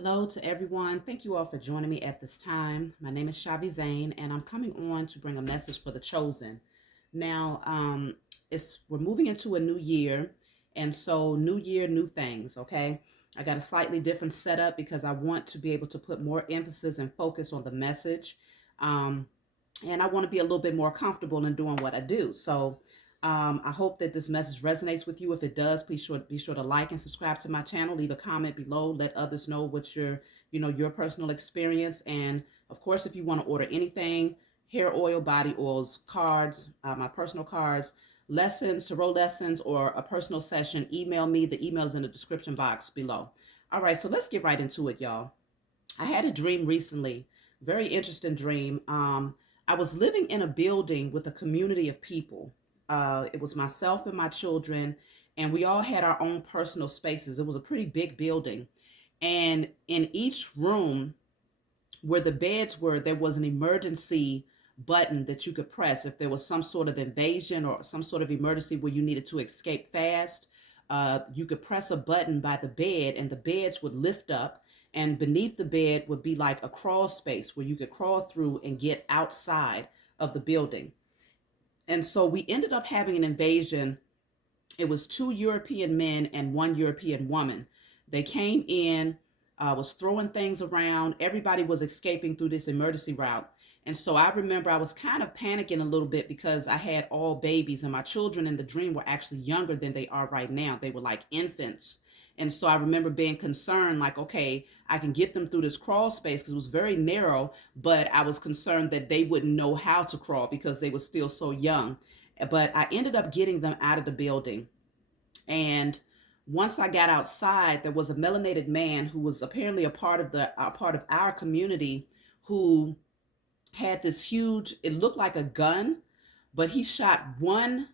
Hello to everyone. Thank you all for joining me at this time. My name is Shavi Zane, and I'm coming on to bring a message for the chosen. Now, it's we're moving into a new year, and so new year, new things. Okay, I got a slightly different setup because I want to be able to put more emphasis and focus on the message. Um, and I want to be a little bit more comfortable in doing what I do. So I hope that this message resonates with you. If it does, please be sure to like and subscribe to my channel. Leave a comment below. Let others know what your personal experience. And of course, if you want to order anything, hair oil, body oils, cards, my personal cards, lessons, tarot lessons, or a personal session, email me. The email is in the description box below. All right, so let's get right into it, y'all. I had a dream recently, very interesting dream. I was living in a building with a community of people. It was myself and my children, and we all had our own personal spaces. It was a pretty big building. And in each room where the beds were, there was an emergency button that you could press if there was some sort of invasion or some sort of emergency where you needed to escape fast. You could press a button by the bed, and the beds would lift up, and beneath the bed would be like a crawl space where you could crawl through and get outside of the building. And so we ended up having an invasion. It was two European men and one European woman. They came in, was throwing things around. Everybody was escaping through this emergency route. And so I remember I was kind of panicking a little bit because I had all babies, and my children in the dream were actually younger than they are right now. They were like infants. And so I remember being concerned, like, okay, I can get them through this crawl space because it was very narrow, but I was concerned that they wouldn't know how to crawl because they were still so young. But I ended up getting them out of the building. And once I got outside, there was a melanated man who was apparently a part of our community who had this huge, it looked like a gun, but he shot one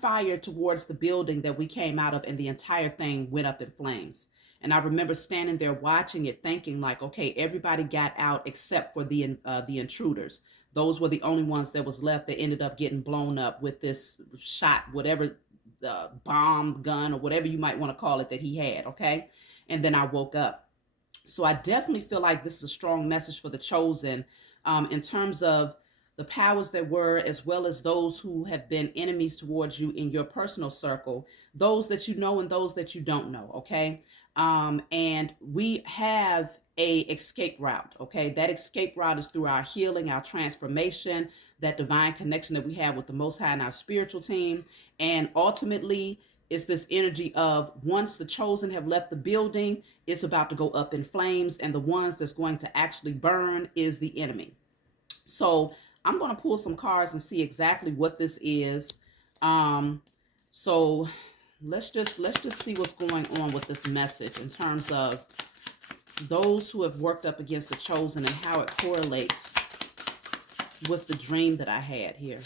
fire towards the building that we came out of, and the entire thing went up in flames. And I remember standing there watching it, thinking like, okay, everybody got out except for the intruders. Those were the only ones that was left that ended up getting blown up with this shot, whatever bomb gun or whatever you might want to call it that he had. Okay, and then I woke up. So I definitely feel like this is a strong message for the chosen, in terms of the powers that were, as well as those who have been enemies towards you in your personal circle, those that you know and those that you don't know. Okay, and we have a escape route. Okay, that escape route is through our healing, our transformation, that divine connection that we have with the Most High and our spiritual team, and ultimately it's this energy of once the chosen have left the building, it's about to go up in flames, and the ones that's going to actually burn is the enemy. So I'm going to pull some cards and see exactly what this is. So let's just see what's going on with this message in terms of those who have worked up against the chosen and how it correlates with the dream that I had here.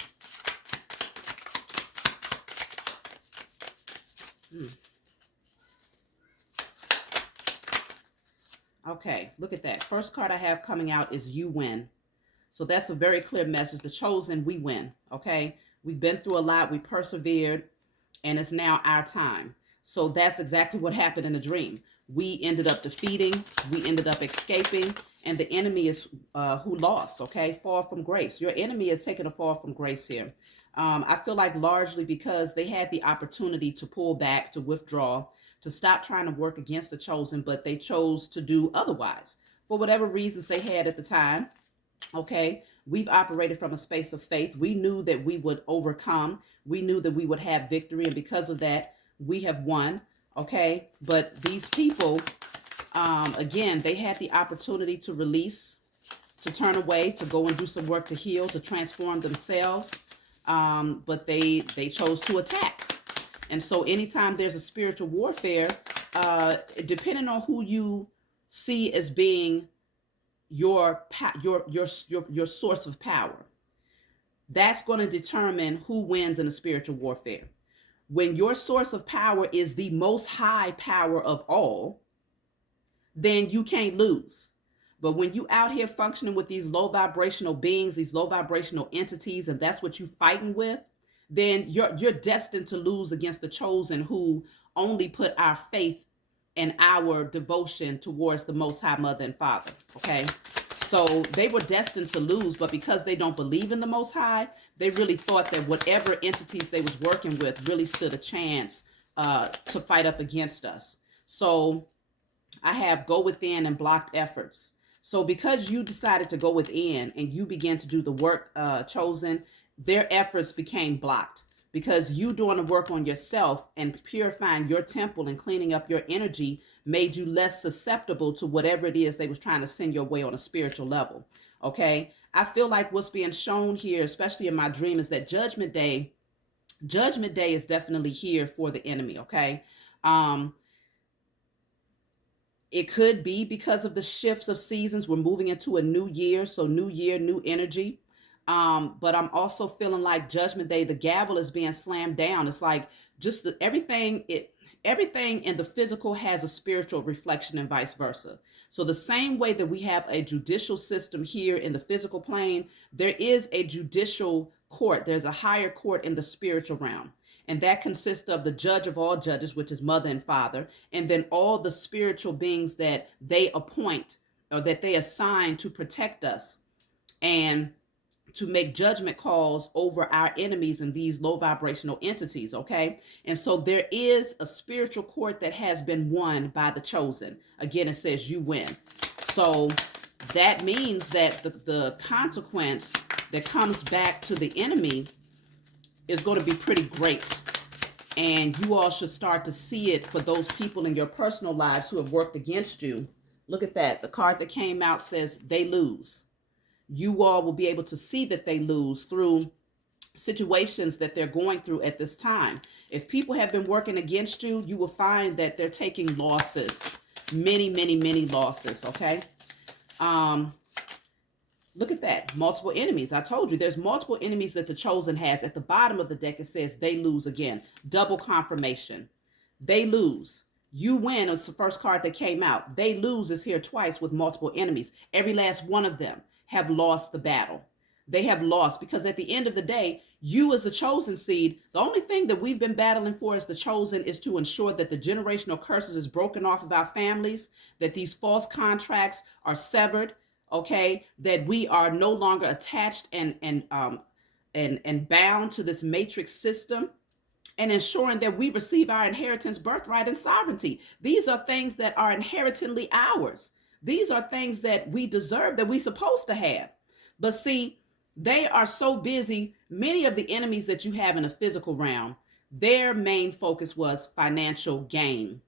Hmm. Okay, look at that. First card I have coming out is you win. So that's a very clear message. The chosen, we win. Okay, we've been through a lot, we persevered, and it's now our time. So that's exactly what happened in the dream. We ended up defeating, we ended up escaping, and the enemy is who lost. Okay, fall from grace. Your enemy is taking a fall from grace here. I feel like largely because they had the opportunity to pull back, to withdraw, to stop trying to work against the chosen, but they chose to do otherwise for whatever reasons they had at the time. Okay, we've operated from a space of faith. We knew that we would overcome, we knew that we would have victory, and because of that, we have won. Okay, but these people, again, they had the opportunity to release, to turn away, to go and do some work to heal, to transform themselves, but they chose to attack. And so anytime there's a spiritual warfare, depending on who you see as being your source of power, that's going to determine who wins in a spiritual warfare. When your source of power is the most high power of all, then you can't lose. But when you out here functioning with these low vibrational beings, these low vibrational entities, and that's what you fighting with, then you're destined to lose against the chosen, who only put our faith and our devotion towards the Most High Mother and Father. Okay. So they were destined to lose, but because they don't believe in the Most High, they really thought that whatever entities they was working with really stood a chance to fight up against us. So I have go within and blocked efforts. So because you decided to go within and you began to do the work chosen, their efforts became blocked because you doing the work on yourself and purifying your temple and cleaning up your energy made you less susceptible to whatever it is they was trying to send your way on a spiritual level. Okay. I feel like what's being shown here, especially in my dream, is that judgment day is definitely here for the enemy. Okay. Um, It could be because of the shifts of seasons. We're moving into a new year, so new year, new energy. But I'm also feeling like Judgment Day, the gavel is being slammed down. It's like just everything in the physical has a spiritual reflection and vice versa. So the same way that we have a judicial system here in the physical plane, there is a judicial court. There's a higher court in the spiritual realm. And that consists of the judge of all judges, which is mother and father, and then all the spiritual beings that they appoint or that they assign to protect us and to make judgment calls over our enemies and these low vibrational entities. Okay. And so there is a spiritual court that has been won by the chosen. Again, it says you win. So that means that the consequence that comes back to the enemy is going to be pretty great. And you all should start to see it for those people in your personal lives who have worked against you. Look at that. The card that came out says they lose. You all will be able to see that they lose through situations that they're going through at this time. If people have been working against you, you will find that they're taking losses. Many, many, many losses. Okay. Look at that. Multiple enemies. I told you there's multiple enemies that the chosen has. At the bottom of the deck, it says they lose again. Double confirmation. They lose. You win is the first card that came out. They lose is here twice with multiple enemies. Every last one of them have lost the battle. They have lost because at the end of the day, you as the chosen seed, the only thing that we've been battling for as the chosen is to ensure that the generational curses is broken off of our families, that these false contracts are severed, okay, that we are no longer attached and bound to this matrix system, and ensuring that we receive our inheritance, birthright, and sovereignty. These are things that are inherently ours. These are things that we deserve, that we're supposed to have. But see, they are so busy. Many of the enemies that you have in the physical realm, their main focus was financial gain.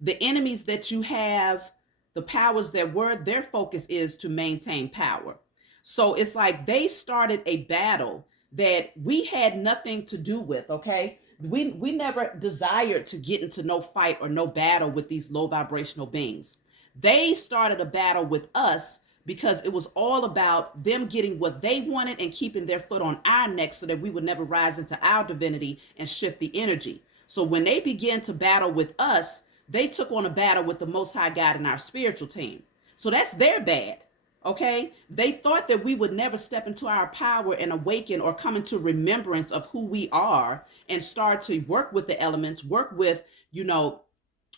The enemies that you have, the powers that were, their focus is to maintain power. So it's like they started a battle that we had nothing to do with. Okay. We never desired to get into no fight or no battle with these low vibrational beings. They started a battle with us because it was all about them getting what they wanted and keeping their foot on our neck so that we would never rise into our divinity and shift the energy. So when they began to battle with us, they took on a battle with the Most High God and our spiritual team. So that's their bad. Okay. They thought that we would never step into our power and awaken or come into remembrance of who we are and start to work with the elements, work with,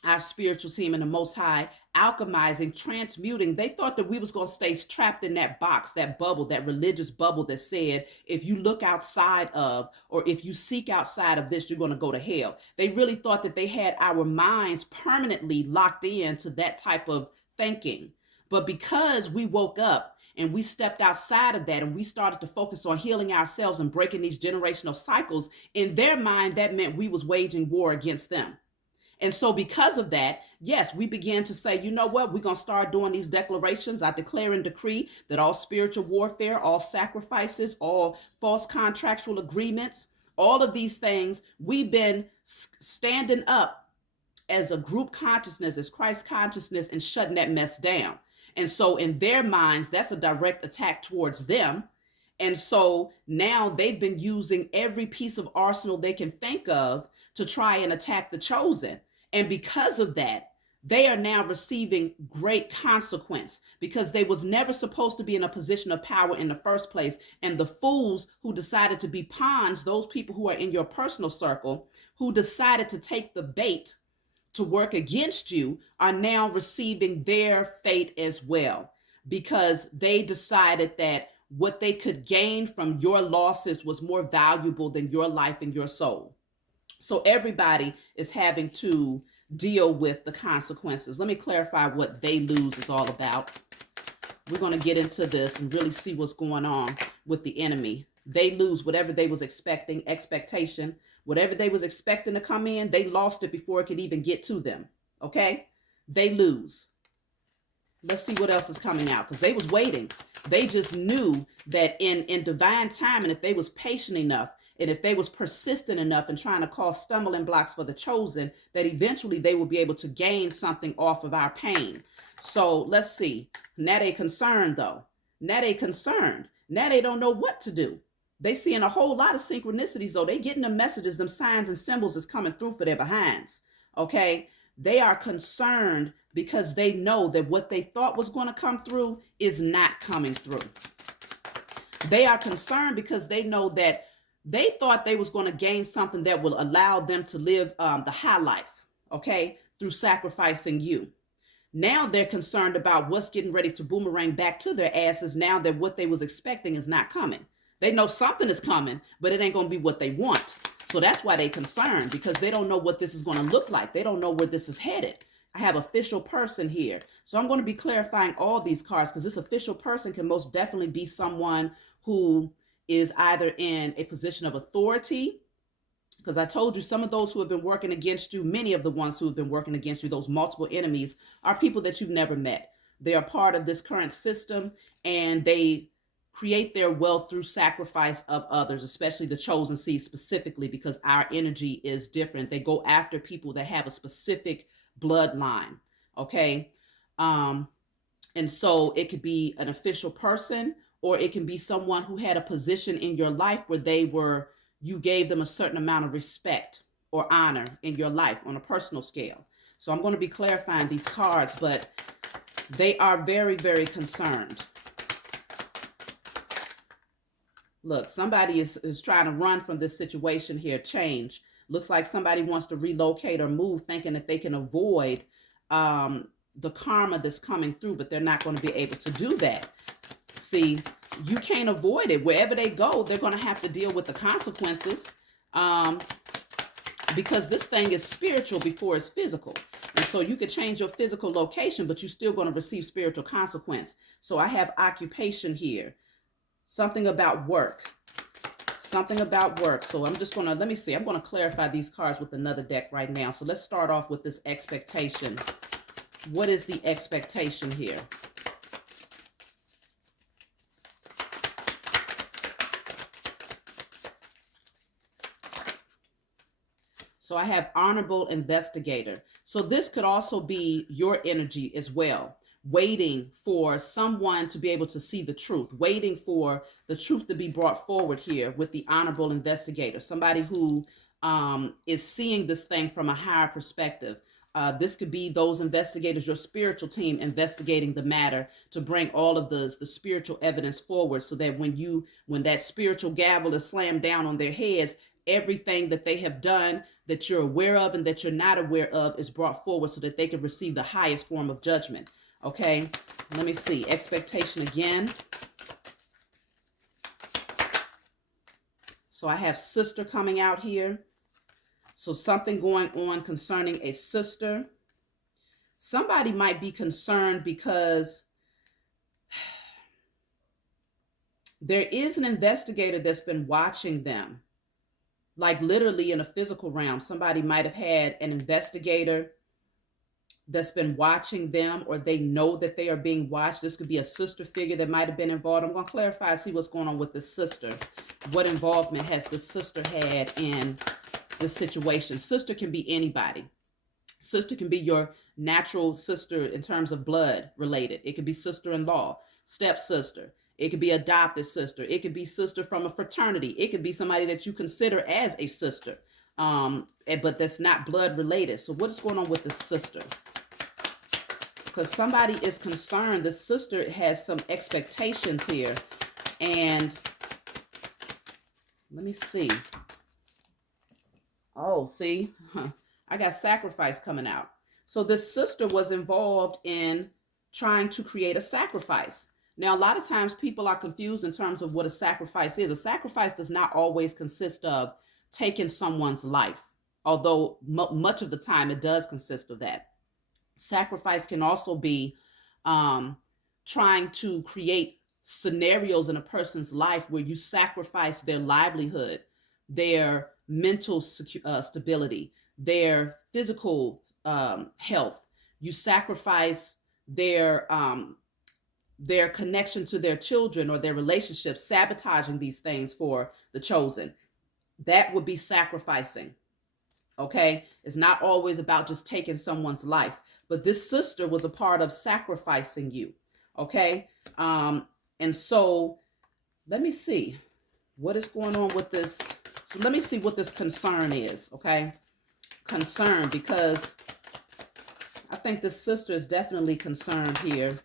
our spiritual team and the Most High, alchemizing, transmuting. They thought that we was going to stay trapped in that box, that bubble, that religious bubble that said, if you look outside of, or if you seek outside of this, you're going to go to hell. They really thought that they had our minds permanently locked into that type of thinking. But because we woke up and we stepped outside of that and we started to focus on healing ourselves and breaking these generational cycles, in their mind, that meant we was waging war against them. And so because of that, yes, we began to say, you know what, we're going to start doing these declarations. I declare and decree that all spiritual warfare, all sacrifices, all false contractual agreements, all of these things, we've been standing up as a group consciousness, as Christ consciousness, and shutting that mess down. And so in their minds, that's a direct attack towards them. And so now they've been using every piece of arsenal they can think of to try and attack the chosen. And because of that, they are now receiving great consequence because they was never supposed to be in a position of power in the first place. And the fools who decided to be pawns, those people who are in your personal circle, who decided to take the bait to work against you are now receiving their fate as well, because they decided that what they could gain from your losses was more valuable than your life and your soul. So everybody is having to deal with the consequences. Let me clarify what they lose is all about. We're going to get into this and really see what's going on with the enemy. They lose whatever they was expecting, expectation. Whatever they was expecting to come in, they lost it before it could even get to them. Okay? They lose. Let's see what else is coming out, because they was waiting. They just knew that in divine time, and if they was patient enough, and if they was persistent enough in trying to cause stumbling blocks for the chosen, that eventually they will be able to gain something off of our pain. So let's see. Now they concerned though. Now they concerned. Now they don't know what to do. They seeing a whole lot of synchronicities though. They getting the messages, them signs and symbols is coming through for their behinds. Okay. They are concerned because they know that what they thought was going to come through is not coming through. They are concerned because they know that they thought they was going to gain something that will allow them to live the high life, okay, through sacrificing you. Now they're concerned about what's getting ready to boomerang back to their asses now that what they was expecting is not coming. They know something is coming, but it ain't going to be what they want. So that's why they concerned, because they don't know what this is going to look like. They don't know where this is headed. I have official person here. So I'm going to be clarifying all these cards, because this official person can most definitely be someone who is either in a position of authority, because I told you some of those who have been working against you, many of the ones who have been working against you, those multiple enemies, are people that you've never met. They are part of this current system, and they create their wealth through sacrifice of others, especially the chosen seed specifically, because our energy is different. They go after people that have a specific bloodline. Okay. And so it could be an official person, or it can be someone who had a position in your life where you gave them a certain amount of respect or honor in your life on a personal scale. So I'm going to be clarifying these cards, but they are very, very concerned. Look, somebody is trying to run from this situation here, change. Looks like somebody wants to relocate or move, thinking that they can avoid the karma that's coming through, but they're not going to be able to do that. See, you can't avoid it. Wherever they go, they're going to have to deal with the consequences, because this thing is spiritual before it's physical. And so you could change your physical location, but you're still going to receive spiritual consequence. So I have occupation here. Something about work. Something about work. So I'm just going to, let me see. I'm going to clarify these cards with another deck right now. So let's start off with this expectation. What is the expectation here? So I have honorable investigator. So this could also be your energy as well, waiting for someone to be able to see the truth, waiting for the truth to be brought forward here with the honorable investigator, somebody who is seeing this thing from a higher perspective. This could be those investigators, your spiritual team, investigating the matter to bring all of the spiritual evidence forward, so that when that spiritual gavel is slammed down on their heads, everything that they have done that you're aware of and that you're not aware of is brought forward, so that they can receive the highest form of judgment. Okay, let me see. Expectation again. So I have sister coming out here. So something going on concerning a sister. Somebody might be concerned because there is an investigator that's been watching them. Like literally in a physical realm, somebody might have had an investigator that's been watching them, or they know that they are being watched. This could be a sister figure that might have been involved. I'm going to clarify, see what's going on with this sister. What involvement has the sister had in this situation? Sister can be anybody. Sister can be your natural sister in terms of blood related. It could be sister-in-law, stepsister. It could be adopted sister. It could be sister from a fraternity. It could be somebody that you consider as a sister, but that's not blood related. So what is going on with the sister? Because somebody is concerned. The sister has some expectations here. And let me see. Oh, see, I got sacrifice coming out. So this sister was involved in trying to create a sacrifice. Now, a lot of times people are confused in terms of what a sacrifice is. A sacrifice does not always consist of taking someone's life, although much of the time it does consist of that. Sacrifice can also be um, trying to create scenarios in a person's life where you sacrifice their livelihood, their mental stability, their physical health. You sacrifice their connection to their children or their relationships, sabotaging these things for the chosen. That would be sacrificing. Okay, it's not always about just taking someone's life, but this sister was a part of sacrificing you. Okay, and so let me see what is going on with this. So let me see what this concern is. Okay, concern, because I think this sister is definitely concerned here.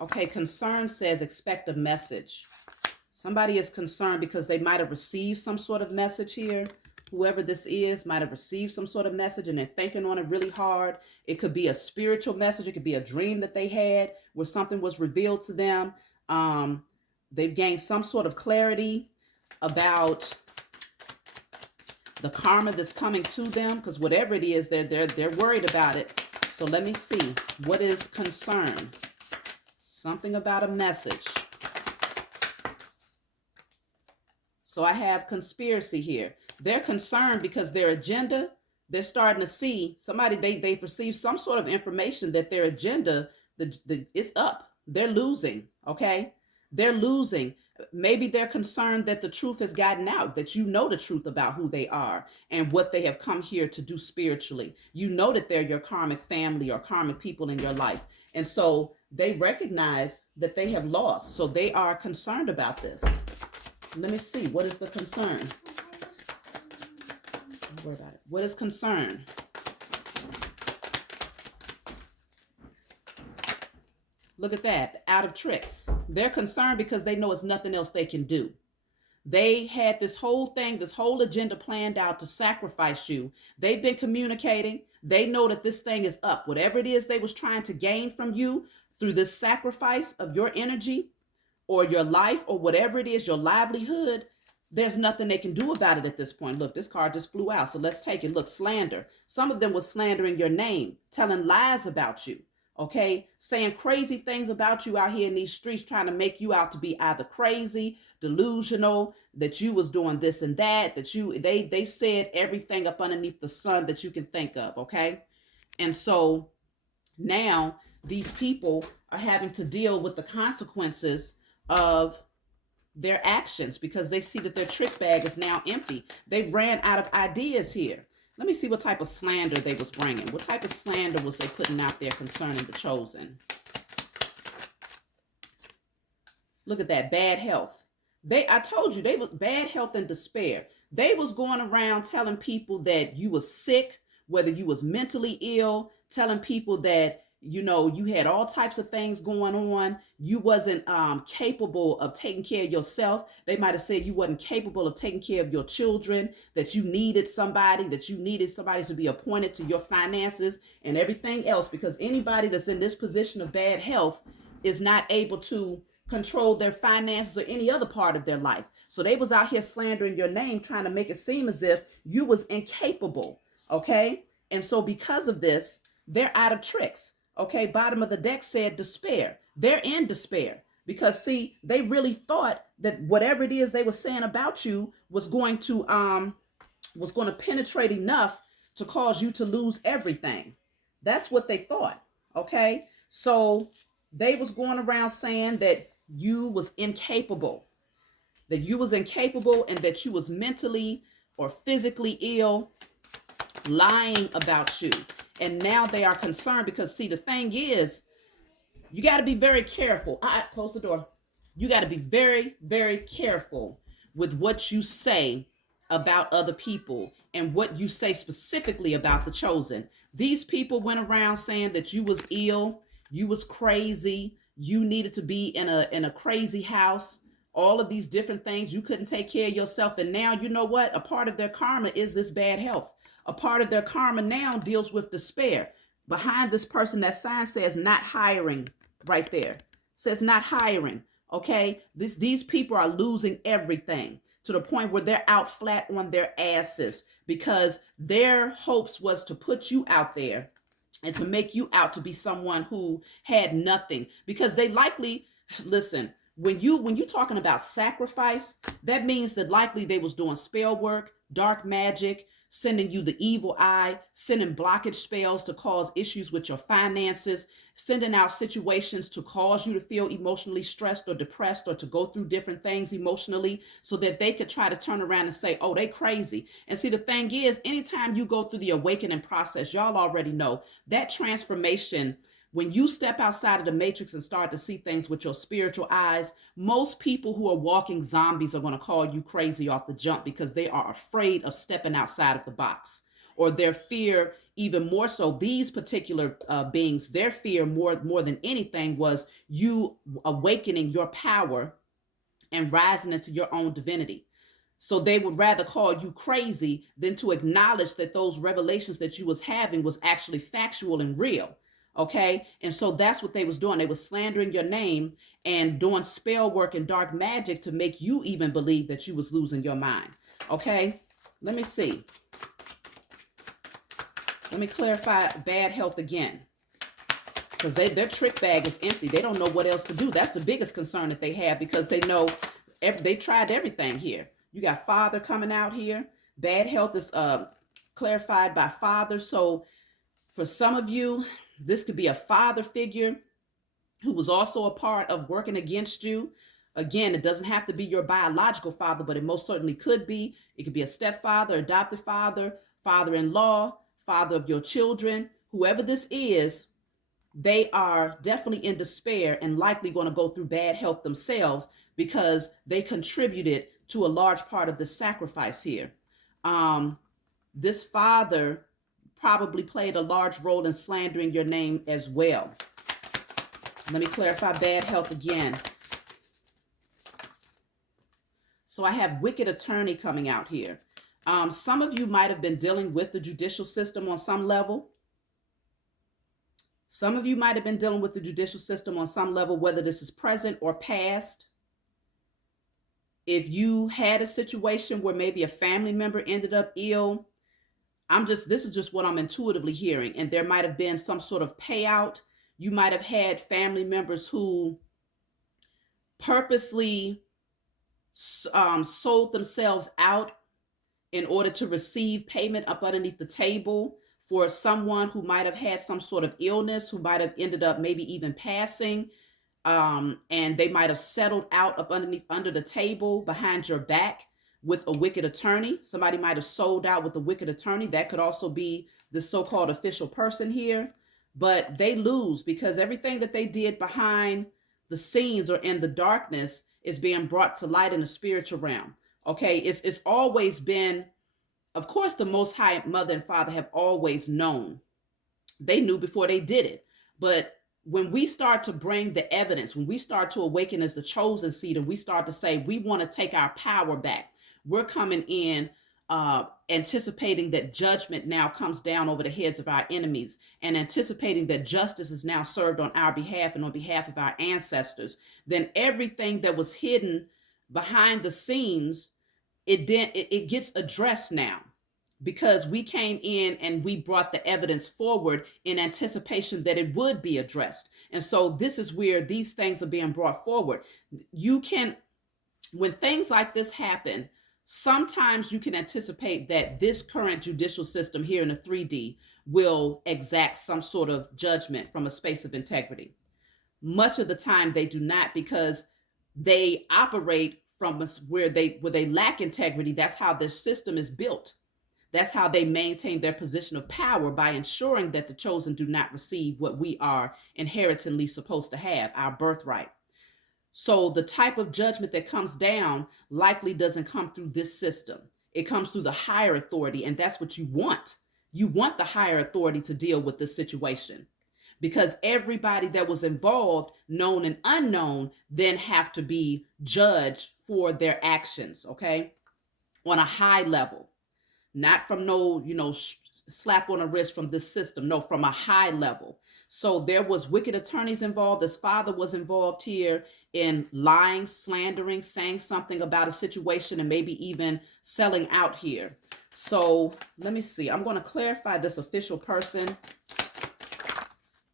Okay, concern says expect a message. Somebody is concerned because they might have received some sort of message here. Whoever this is might have received some sort of message and they're thinking on it really hard. It could be a spiritual message. It could be a dream that they had where something was revealed to them. They've gained some sort of clarity about the karma that's coming to them, because whatever it is, they're worried about it. So let me see. What is concern? Something about a message. So I have conspiracy here. They're concerned because their agenda, they're starting to see somebody, they've received some sort of information that their agenda is up. They're losing, okay? They're losing. Maybe they're concerned that the truth has gotten out, that you know the truth about who they are and what they have come here to do spiritually. You know that they're your karmic family or karmic people in your life. And so they recognize that they have lost. So they are concerned about this. Let me see. What is the concern? Don't worry about it. What is concern? Look at that. Out of tricks. They're concerned because they know it's nothing else they can do. They had this whole thing, this whole agenda planned out to sacrifice you. They've been communicating. They know that this thing is up. Whatever it is they was trying to gain from you through this sacrifice of your energy or your life or whatever it is, your livelihood, there's nothing they can do about it at this point. Look, this card just flew out. So let's take it. Look, slander. Some of them was slandering your name, telling lies about you. Okay, saying crazy things about you out here in these streets, trying to make you out to be either crazy, delusional, that you was doing this and that, that they said everything up underneath the sun that you can think of. Okay, and so now these people are having to deal with the consequences of their actions because they see that their trick bag is now empty. They've ran out of ideas here. Let me see what type of slander they was bringing. What type of slander was they putting out there concerning the chosen? Look at that, bad health. I told you, they was bad health and despair. They was going around telling people that you was sick, whether you was mentally ill, telling people that you had all types of things going on. You wasn't capable of taking care of yourself. They might have said you wasn't capable of taking care of your children, that you needed somebody to be appointed to your finances and everything else, because anybody that's in this position of bad health is not able to control their finances or any other part of their life. So they was out here slandering your name, trying to make it seem as if you was incapable. Okay. And so because of this, they're out of tricks. Okay, bottom of the deck said despair. They're in despair because, see, they really thought that whatever it is they were saying about you was going to penetrate enough to cause you to lose everything. That's what they thought. Okay, so they was going around saying that you was incapable, and that you was mentally or physically ill, lying about you. And now they are concerned because, see, the thing is, you got to be very careful. Close the door. You got to be very, very careful with what you say about other people and what you say specifically about the chosen. These people went around saying that you was ill, you was crazy, you needed to be in a crazy house, all of these different things. You couldn't take care of yourself. And now, you know what? A part of their karma is this bad health. A part of their karma now deals with despair. Behind this person, that sign says not hiring right there. Says not hiring. Okay. These people are losing everything to the point where they're out flat on their asses because their hopes was to put you out there and to make you out to be someone who had nothing, because they likely, listen, when you talking about sacrifice, that means that likely they was doing spell work, dark magic, sending you the evil eye, sending blockage spells to cause issues with your finances, sending out situations to cause you to feel emotionally stressed or depressed or to go through different things emotionally so that they could try to turn around and say, oh, they crazy. And see, the thing is, anytime you go through the awakening process, y'all already know that transformation. When you step outside of the matrix and start to see things with your spiritual eyes, most people who are walking zombies are going to call you crazy off the jump because they are afraid of stepping outside of the box, or their fear, even more so, these particular beings, their fear more than anything was you awakening your power and rising into your own divinity. So they would rather call you crazy than to acknowledge that those revelations that you was having was actually factual and real. Okay. And so that's what they was doing. They was slandering your name and doing spell work and dark magic to make you even believe that you was losing your mind. Okay. Let me see. Let me clarify bad health again, because their trick bag is empty. They don't know what else to do. That's the biggest concern that they have, because they know they tried everything here. You got father coming out here. Bad health is clarified by father. So for some of you, this could be a father figure who was also a part of working against you. Again, it doesn't have to be your biological father, but it most certainly could be. It could be a stepfather, adopted father, father-in-law, father of your children. Whoever this is, they are definitely in despair and likely going to go through bad health themselves because they contributed to a large part of the sacrifice here. This father probably played a large role in slandering your name as well. Let me clarify bad health again. So I have wicked attorney coming out here. Some of you might have been dealing with the judicial system on some level. Some of you might have been dealing with the judicial system on some level, whether this is present or past. If you had a situation where maybe a family member ended up ill, this is just what I'm intuitively hearing. And there might have been some sort of payout. You might have had family members who purposely sold themselves out in order to receive payment up underneath the table for someone who might have had some sort of illness, who might have ended up maybe even passing. And they might have settled out up under the table behind your back with a wicked attorney. Somebody might have sold out with a wicked attorney. That could also be the so-called official person here. But they lose because everything that they did behind the scenes or in the darkness is being brought to light in the spiritual realm. Okay, it's always been, of course, the Most High Mother and Father have always known. They knew before they did it. But when we start to bring the evidence, when we start to awaken as the chosen seed, and we start to say we want to take our power back, we're coming in anticipating that judgment now comes down over the heads of our enemies, and anticipating that justice is now served on our behalf and on behalf of our ancestors. Then everything that was hidden behind the scenes, it gets addressed now, because we came in and we brought the evidence forward in anticipation that it would be addressed. And so this is where these things are being brought forward. When things like this happen, sometimes you can anticipate that this current judicial system here in the 3D will exact some sort of judgment from a space of integrity. Much of the time they do not, because they operate from where they lack integrity. That's how this system is built. That's how they maintain their position of power, by ensuring that the chosen do not receive what we are inherently supposed to have, our birthright. So the type of judgment that comes down likely doesn't come through this system. It comes through the higher authority, and that's what you want. You want the higher authority to deal with this situation, because everybody that was involved, known and unknown, then have to be judged for their actions, okay, on a high level, not from no, slap on the wrist from this system, no, from a high level. So there was wicked attorneys involved. His father was involved here in lying, slandering, saying something about a situation, and maybe even selling out here. So let me see. I'm going to clarify this official person.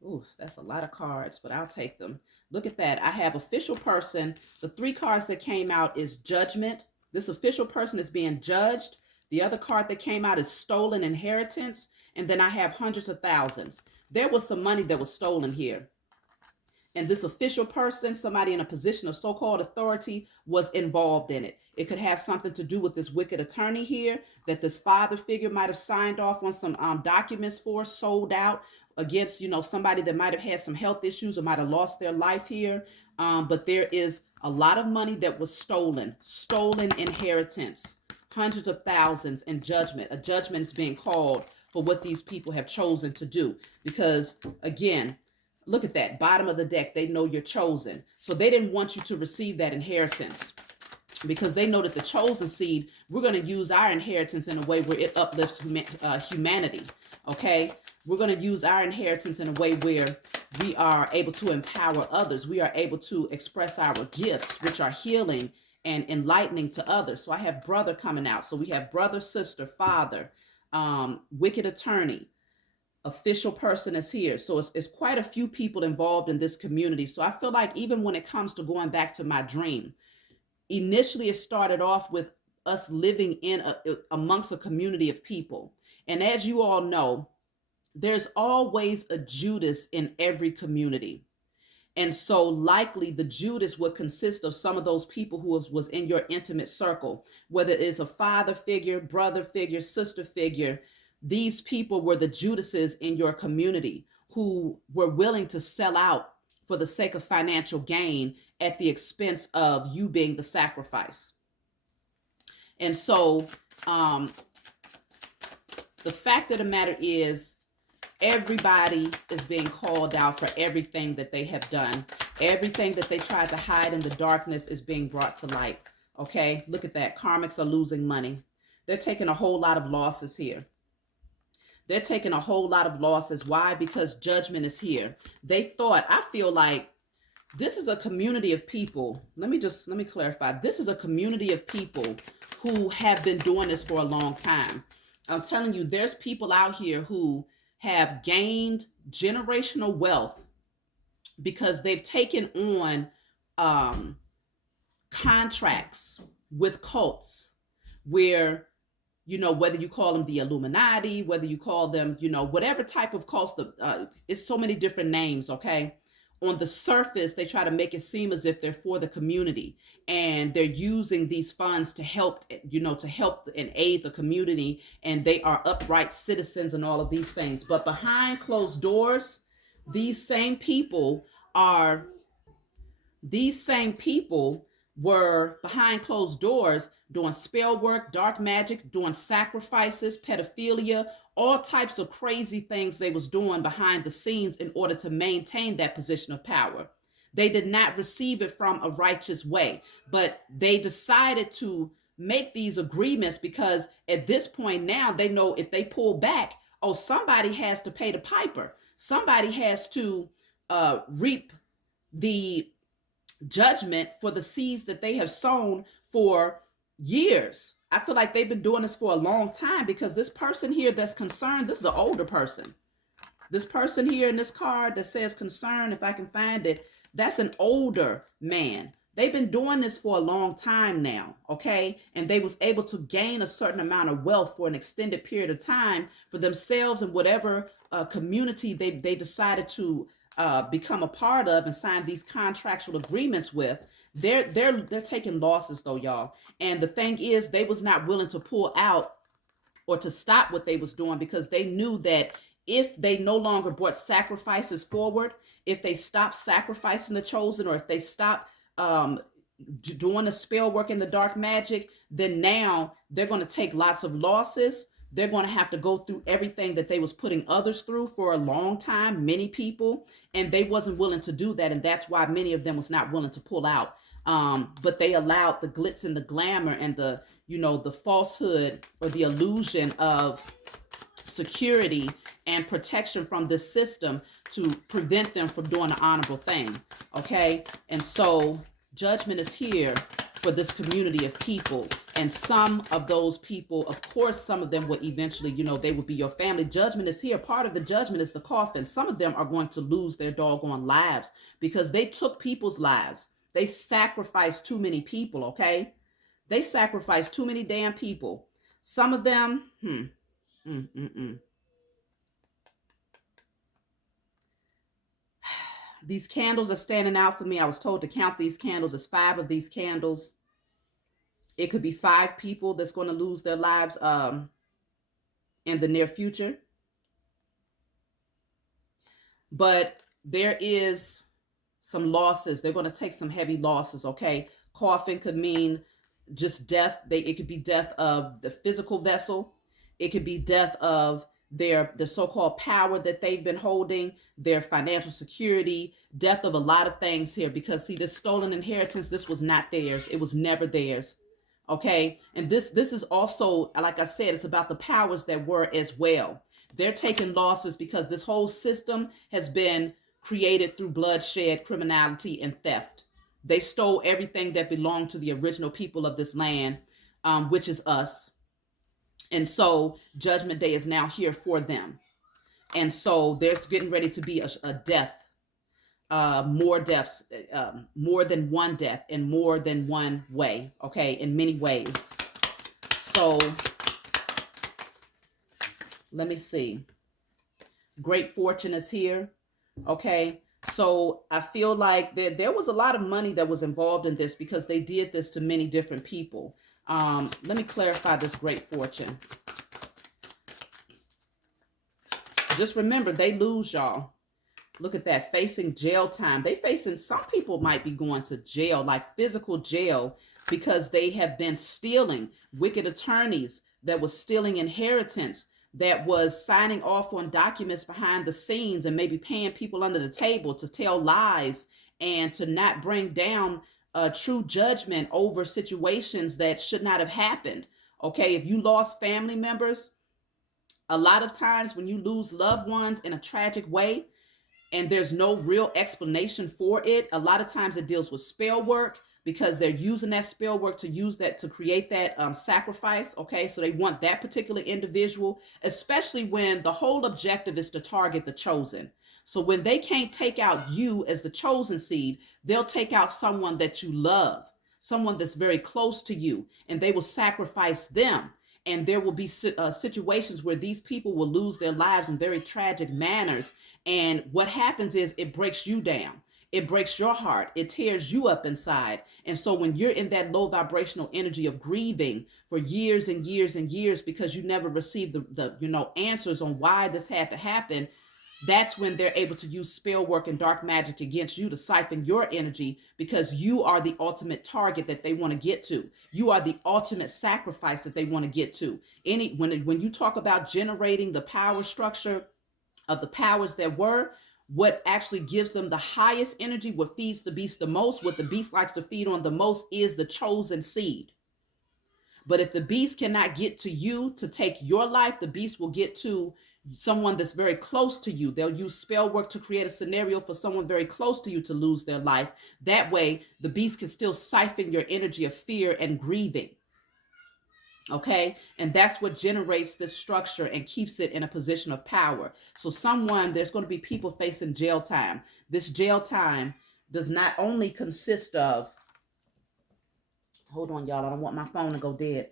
Ooh, that's a lot of cards, but I'll take them. Look at that. I have official person. The 3 cards that came out is judgment. This official person is being judged. The other card that came out is stolen inheritance. And then I have hundreds of thousands. There was some money that was stolen here. And this official person, somebody in a position of so-called authority, was involved in it. It could have something to do with this wicked attorney here that this father figure might have signed off on some documents for, sold out against, somebody that might have had some health issues or might have lost their life here. But there is a lot of money that was stolen inheritance, hundreds of thousands in judgment. A judgment is being called for what these people have chosen to do. Because again, look at that bottom of the deck. They know you're chosen. So they didn't want you to receive that inheritance because they know that the chosen seed, we're going to use our inheritance in a way where it uplifts humanity. Okay. We're going to use our inheritance in a way where we are able to empower others. We are able to express our gifts, which are healing and enlightening to others. So I have brother coming out. So we have brother, sister, father, wicked attorney, official person is here. So it's quite a few people involved in this community. So I feel like even when it comes to going back to my dream, initially it started off with us living in amongst a community of people. And as you all know, there's always a Judas in every community. And so likely the Judas would consist of some of those people who was in your intimate circle, whether it's a father figure, brother figure, sister figure. These people were the Judases in your community who were willing to sell out for the sake of financial gain at the expense of you being the sacrifice. And so the fact of the matter is, everybody is being called out for everything that they have done. Everything that they tried to hide in the darkness is being brought to light. Okay, look at that. Karmics are losing money. They're taking a whole lot of losses here. They're taking a whole lot of losses. Why? Because judgment is here. They thought, I feel like this is a community of people. Let me clarify. This is a community of people who have been doing this for a long time. I'm telling you, there's people out here who have gained generational wealth because they've taken on contracts with cults where, whether you call them the Illuminati, whether you call them, whatever type of cults, it's so many different names, okay? On the surface, they try to make it seem as if they're for the community, and they're using these funds to help, to help and aid the community, and they are upright citizens and all of these things. But behind closed doors, these same people were behind closed doors doing spell work, dark magic, doing sacrifices, pedophilia, all types of crazy things they was doing behind the scenes in order to maintain that position of power. They did not receive it from a righteous way, but they decided to make these agreements because at this point now they know if they pull back, somebody has to pay the piper. Somebody has to reap the judgment for the seeds that they have sown for years. I feel like they've been doing this for a long time because this person here that's concerned, this is an older person. This person here in this card that says concern, if I can find it, that's an older man. They've been doing this for a long time now, okay? And they was able to gain a certain amount of wealth for an extended period of time for themselves and whatever community they decided to become a part of and sign these contractual agreements with. They're taking losses though, y'all. And the thing is, they was not willing to pull out or to stop what they was doing because they knew that if they no longer brought sacrifices forward, if they stopped sacrificing the chosen, or if they stopped doing the spell work in the dark magic, then now they're going to take lots of losses. they're going to have to go through everything that they was putting others through for a long time, many people, and they wasn't willing to do that, and that's why many of them was not willing to pull out. But they allowed the glitz and the glamour and the, the falsehood or the illusion of security and protection from this system to prevent them from doing an honorable thing. Okay. And so judgment is here for this community of people. And some of those people, of course, some of them will eventually, they will be your family. Judgment is here. Part of the judgment is the coffin. Some of them are going to lose their doggone lives because they took people's lives. They sacrificed too many people. Okay. They sacrificed too many damn people. Some of them, These candles are standing out for me. I was told to count these candles. There's 5 of these candles. It could be 5 people that's going to lose their lives in the near future. But there is some losses. They're going to take some heavy losses, okay? Coffin could mean just death. It could be death of the physical vessel. It could be death of the so-called power that they've been holding, their financial security, death of a lot of things here. Because see, this stolen inheritance, this was not theirs. It was never theirs. Okay. And this is also, like I said, it's about the powers that were as well. They're taking losses because this whole system has been created through bloodshed, criminality, and theft. They stole everything that belonged to the original people of this land, which is us. And so Judgment Day is now here for them. And so there's getting ready to be a death, more deaths, more than one death in more than one way. Okay, in many ways. So let me see. Great fortune is here. Okay. So I feel like there was a lot of money that was involved in this because they did this to many different people. Let me clarify this great fortune. Just remember, they lose, y'all. Look at that, facing jail time. Some people might be going to jail, like physical jail, because they have been stealing. Wicked attorneys that was stealing inheritance, that was signing off on documents behind the scenes and maybe paying people under the table to tell lies and to not bring down true judgment over situations that should not have happened. Okay, if you lost family members, a lot of times when you lose loved ones in a tragic way and there's no real explanation for it, a lot of times it deals with spell work because they're using that spell work to use that to create that sacrifice. Okay, so they want that particular individual, especially when the whole objective is to target the chosen. So when they can't take out you as the chosen seed, they'll take out someone that you love, someone that's very close to you, and they will sacrifice them. And there will be situations where these people will lose their lives in very tragic manners. And what happens is it breaks you down. It breaks your heart. It tears you up inside. And so when you're in that low vibrational energy of grieving for years and years and years because you never received the answers on why this had to happen, that's when they're able to use spell work and dark magic against you to siphon your energy because you are the ultimate target that they want to get to. You are the ultimate sacrifice that they want to get to. When you talk about generating the power structure of the powers that were, what actually gives them the highest energy, what feeds the beast the most, what the beast likes to feed on the most is the chosen seed. But if the beast cannot get to you to take your life, the beast will get to someone that's very close to you. They'll use spell work to create a scenario for someone very close to you to lose their life. That way, the beast can still siphon your energy of fear and grieving. Okay, and that's what generates this structure and keeps it in a position of power. So there's going to be people facing jail time. This jail time does not only consist of, hold on, y'all, I don't want my phone to go dead.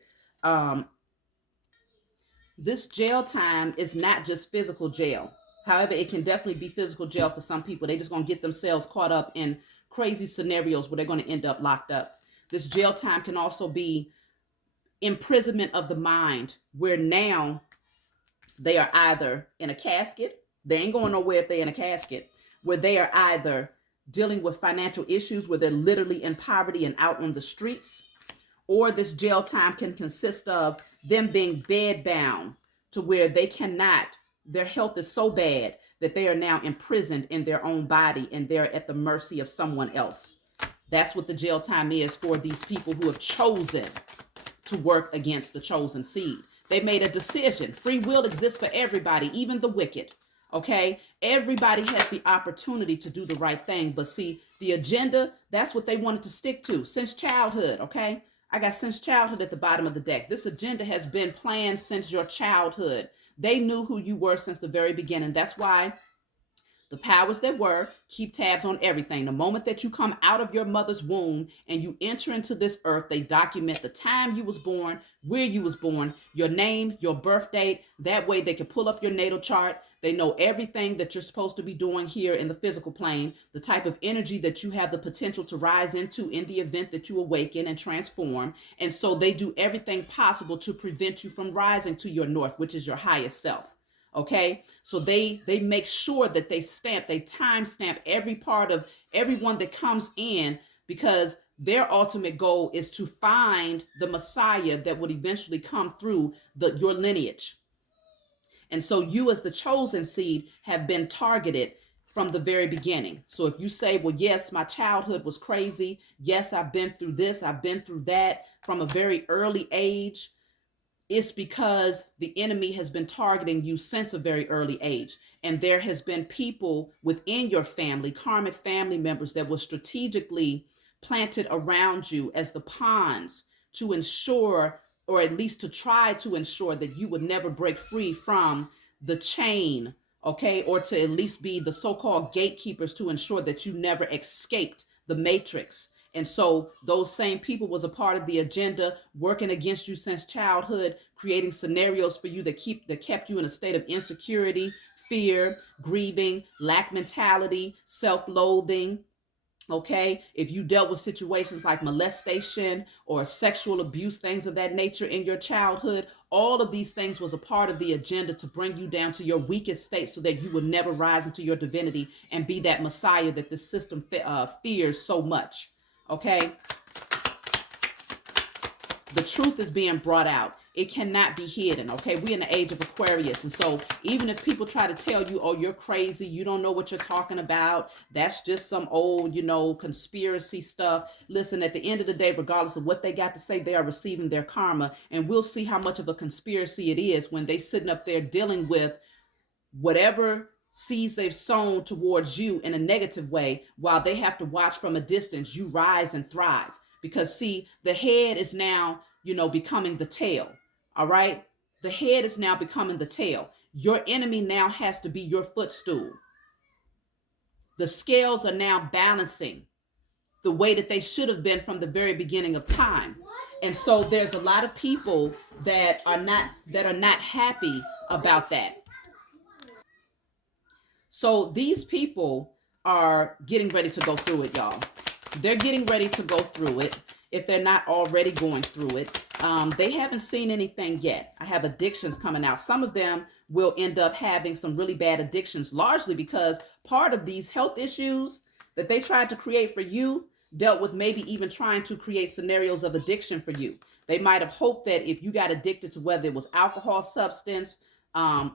This jail time is not just physical jail. However, it can definitely be physical jail for some people. They're just going to get themselves caught up in crazy scenarios where they're going to end up locked up. This jail time can also be imprisonment of the mind, where now they are either in a casket. They ain't going nowhere if they're in a casket. Where they are either dealing with financial issues where they're literally in poverty and out on the streets. Or this jail time can consist of them being bedbound, to where they cannot, their health is so bad that they are now imprisoned in their own body and they're at the mercy of someone else. That's what the jail time is for these people who have chosen to work against the chosen seed. They made a decision. Free will exists for everybody, even the wicked. Okay? Everybody has the opportunity to do the right thing. But see, the agenda, that's what they wanted to stick to since childhood. Okay? I got since childhood at the bottom of the deck. This agenda has been planned since your childhood. They knew who you were since the very beginning. That's why the powers that were keep tabs on everything. The moment that you come out of your mother's womb and you enter into this earth, they document the time you was born, where you was born, your name, your birth date. That way they can pull up your natal chart. They know everything that you're supposed to be doing here in the physical plane, the type of energy that you have the potential to rise into in the event that you awaken and transform. And so they do everything possible to prevent you from rising to your north, which is your highest self. Okay, so they make sure that they time stamp every part of everyone that comes in, because their ultimate goal is to find the Messiah that would eventually come through your lineage. And so you, as the chosen seed, have been targeted from the very beginning. So if you say, well, yes, my childhood was crazy, yes, I've been through this, I've been through that from a very early age, it's because the enemy has been targeting you since a very early age. And there has been people within your family, karmic family members, that were strategically planted around you as the pawns to ensure, or at least to try to ensure, that you would never break free from the chain, okay? Or to at least be the so-called gatekeepers to ensure that you never escaped the matrix. And so those same people was a part of the agenda, working against you since childhood, creating scenarios for you that kept you in a state of insecurity, fear, grieving, lack mentality, self-loathing. Okay, if you dealt with situations like molestation or sexual abuse, things of that nature in your childhood, all of these things was a part of the agenda to bring you down to your weakest state so that you would never rise into your divinity and be that Messiah that the system fears so much. Okay, the truth is being brought out. It cannot be hidden. Okay, we're in the age of Aquarius. And so even if people try to tell you, oh, you're crazy, you don't know what you're talking about, that's just some old, conspiracy stuff. Listen, at the end of the day, regardless of what they got to say, they are receiving their karma. And we'll see how much of a conspiracy it is when they sitting up there dealing with whatever seeds they've sown towards you in a negative way, while they have to watch from a distance you rise and thrive. Because see, the head is now, becoming the tail. All right, the head is now becoming the tail. Your enemy now has to be your footstool. The scales are now balancing the way that they should have been from the very beginning of time. And so there's a lot of people that are not happy about that. So these people are getting ready to go through it, y'all. They're getting ready to go through it if they're not already going through it. They haven't seen anything yet. I have addictions coming out. Some of them will end up having some really bad addictions, largely because part of these health issues that they tried to create for you dealt with maybe even trying to create scenarios of addiction for you. They might have hoped that if you got addicted to whether it was alcohol, substance,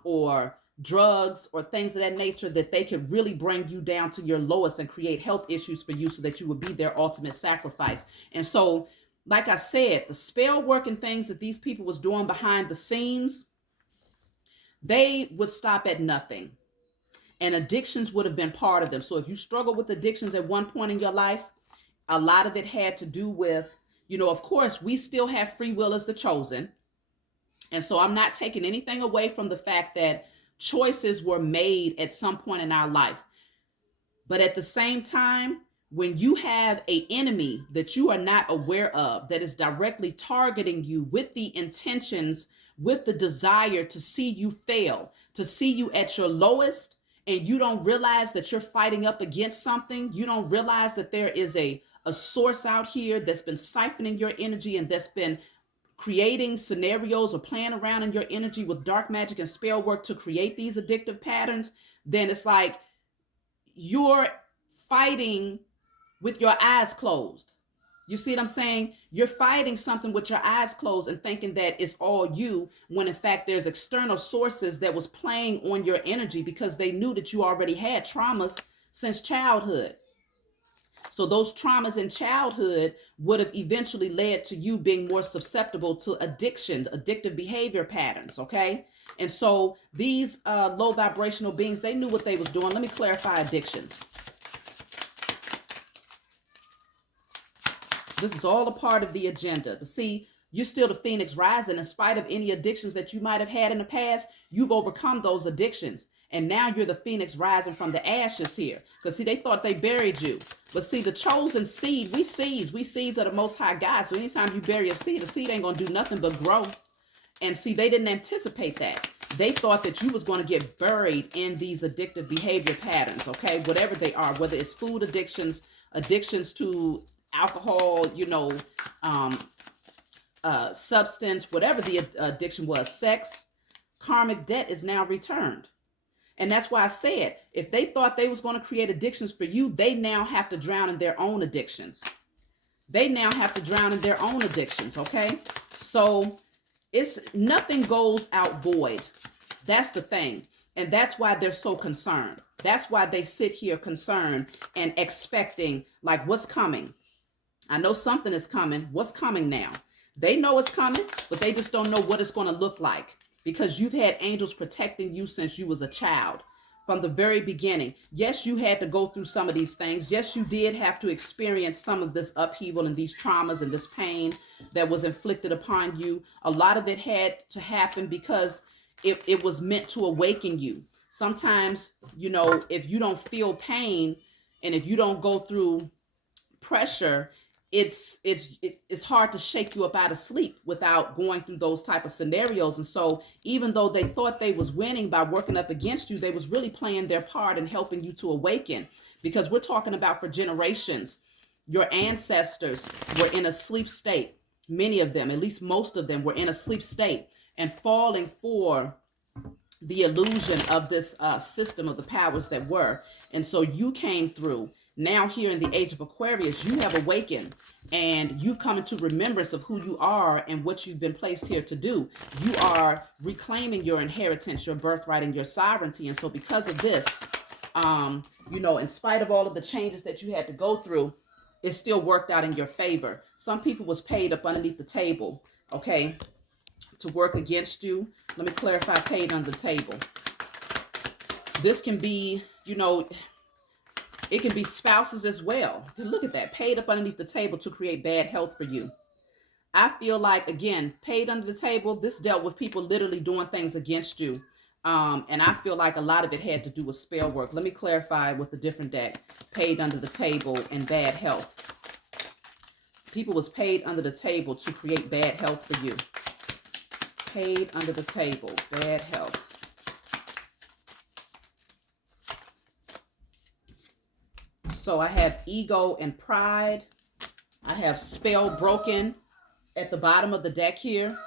or drugs or things of that nature, that they could really bring you down to your lowest and create health issues for you so that you would be their ultimate sacrifice. And so, like I said, the spell work and things that these people was doing behind the scenes, they would stop at nothing. And addictions would have been part of them. So if you struggle with addictions at one point in your life, a lot of it had to do with, of course, we still have free will as the chosen. And so I'm not taking anything away from the fact that choices were made at some point in our life. But at the same time, when you have an enemy that you are not aware of, that is directly targeting you with the intentions, with the desire to see you fail, to see you at your lowest, and you don't realize that you're fighting up against something, you don't realize that there is a source out here that's been siphoning your energy and that's been creating scenarios or playing around in your energy with dark magic and spell work to create these addictive patterns, then it's like you're fighting with your eyes closed. You see what I'm saying? You're fighting something with your eyes closed and thinking that it's all you, when in fact there's external sources that was playing on your energy because they knew that you already had traumas since childhood. So those traumas in childhood would have eventually led to you being more susceptible to addiction, addictive behavior patterns, okay? And so these low vibrational beings, they knew what they was doing. Let me clarify addictions. This is all a part of the agenda. But see, you're still the phoenix rising. In spite of any addictions that you might have had in the past, you've overcome those addictions. And now you're the phoenix rising from the ashes here. Because see, they thought they buried you. But see, the chosen seed, we seeds are the most high God. So anytime you bury a seed, the seed ain't going to do nothing but grow. And see, they didn't anticipate that. They thought that you was going to get buried in these addictive behavior patterns, okay? Whatever they are, whether it's food addictions, addictions to alcohol, substance, whatever the addiction was, sex, karmic debt is now returned. And that's why I said, if they thought they was going to create addictions for you, they now have to drown in their own addictions. They now have to drown in their own addictions, okay? So it's nothing goes out void. That's the thing. And that's why they're so concerned. That's why they sit here concerned and expecting, like, what's coming? I know something is coming. What's coming now? They know it's coming, but they just don't know what it's going to look like, because you've had angels protecting you since you was a child, from the very beginning. Yes, you had to go through some of these things. Yes, you did have to experience some of this upheaval and these traumas and this pain that was inflicted upon you. A lot of it had to happen because it was meant to awaken you. Sometimes, if you don't feel pain and if you don't go through pressure, it's hard to shake you up out of sleep without going through those type of scenarios. And so even though they thought they was winning by working up against you, they was really playing their part in helping you to awaken, because we're talking about for generations. Your ancestors were in a sleep state. Many of them, at least most of them, were in a sleep state and falling for the illusion of this system of the powers that were. And so you came through. Now here in the age of Aquarius, you have awakened and you come into remembrance of who you are and what you've been placed here to do. You are reclaiming your inheritance, your birthright, and your sovereignty. And so because of this, in spite of all of the changes that you had to go through, it still worked out in your favor. Some people was paid up underneath the table, okay, to work against you. Let me clarify paid under the table. This can be, it can be spouses as well. Look at that, paid up underneath the table to create bad health for you. I feel like, again, paid under the table, this dealt with people literally doing things against you. And I feel like a lot of it had to do with spell work. Let me clarify with a different deck. Paid under the table and bad health. People was paid under the table to create bad health for you. Paid under the table, bad health. So I have ego and pride. I have spell broken at the bottom of the deck here.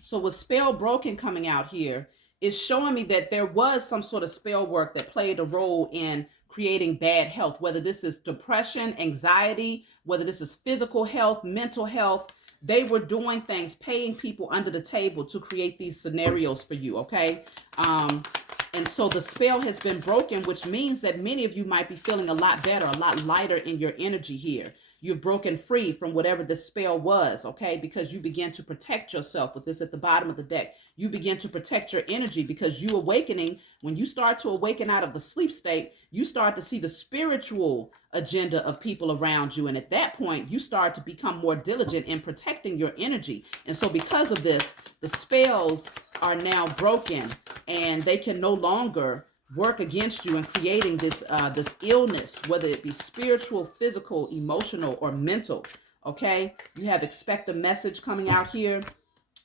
So with spell broken coming out here, it's showing me that there was some sort of spell work that played a role in creating bad health, whether this is depression, anxiety, whether this is physical health, mental health. They were doing things, paying people under the table to create these scenarios for you, okay? And so the spell has been broken, which means that many of you might be feeling a lot better, a lot lighter in your energy here. You've broken free from whatever the spell was, okay? Because you begin to protect yourself with this at the bottom of the deck. You begin to protect your energy because you awakening, when you start to awaken out of the sleep state, you start to see the spiritual agenda of people around you. And at that point, you start to become more diligent in protecting your energy. And so because of this, the spells are now broken and they can no longer work against you in creating this this illness, whether it be spiritual, physical, emotional, or mental. Okay, you have expect a message coming out here.